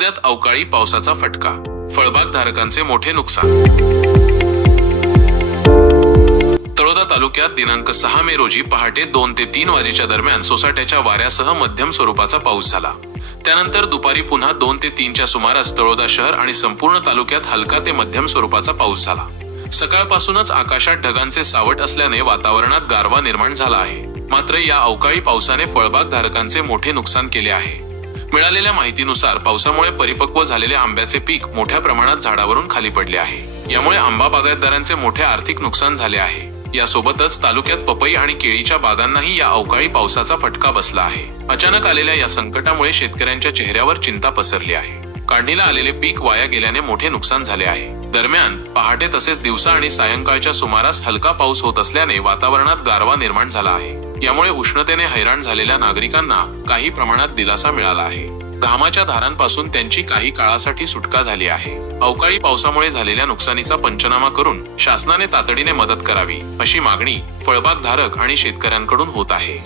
तळोद्यात अवकाळी पावसाचा फटका. फळबाग धारकांचे मोठे नुकसान. तळोदा तालुक्यात दिनांक सहा मे रोजी पहाटे दोन ते तीन वाजेच्या दरम्यान सोसाट्याच्या वाऱ्यासह मध्यम स्वरूपाचा पाऊस झाला. त्यानंतर दुपारी पुन्हा दोन ते तीनच्या सुमारास तळोदा शहर आणि संपूर्ण तालुक्यात हलका ते मध्यम स्वरूपाचा पाऊस झाला. सकाळपासूनच आकाशात ढगांचे सावट असल्याने वातावरणात गारवा निर्माण झाला आहे. मात्र या अवकाळी पावसाने फळबाग धारकांचे मोठे नुकसान केले आहे. मिळालेल्या माहितीनुसार पावसामुळे परिपक्व झालेले आंब्याचे पीक मोठ्या प्रमाणात झाडावरून खाली पडले आहे. यामुळे आंबा बागायतदारांचे मोठे आर्थिक नुकसान झाले आहे. यासोबतच तालुक्यात पपई आणि केळीच्या बागांनाही या अवकाळी पावसाचा फटका बसला आहे. अचानक आलेल्या या संकटामुळे शेतकऱ्यांच्या चेहऱ्यावर चिंता पसरली आहे. काढणीला आलेले पीक वाया गेल्याने मोठे नुकसान झाले आहे. दरम्यान पहाटे तसेच दिवसा आणि सायंकाळच्या सुमारास हलका पाऊस होत असल्याने वातावरणात गारवा निर्माण झाला आहे. यामुळे उष्णतेने हैराण झालेल्या नागरिकांना काही प्रमाणात दिलासा मिळाला आहे. घामाच्या धारांपासून त्यांची काही काळासाठी सुटका झाली आहे. अवकाळी पावसामुळे झालेल्या नुकसानीचा पंचनामा करून शासनाने तातडीने मदत करावी अशी मागणी फळबाग धारक आणि शेतकऱ्यांकडून होत आहे.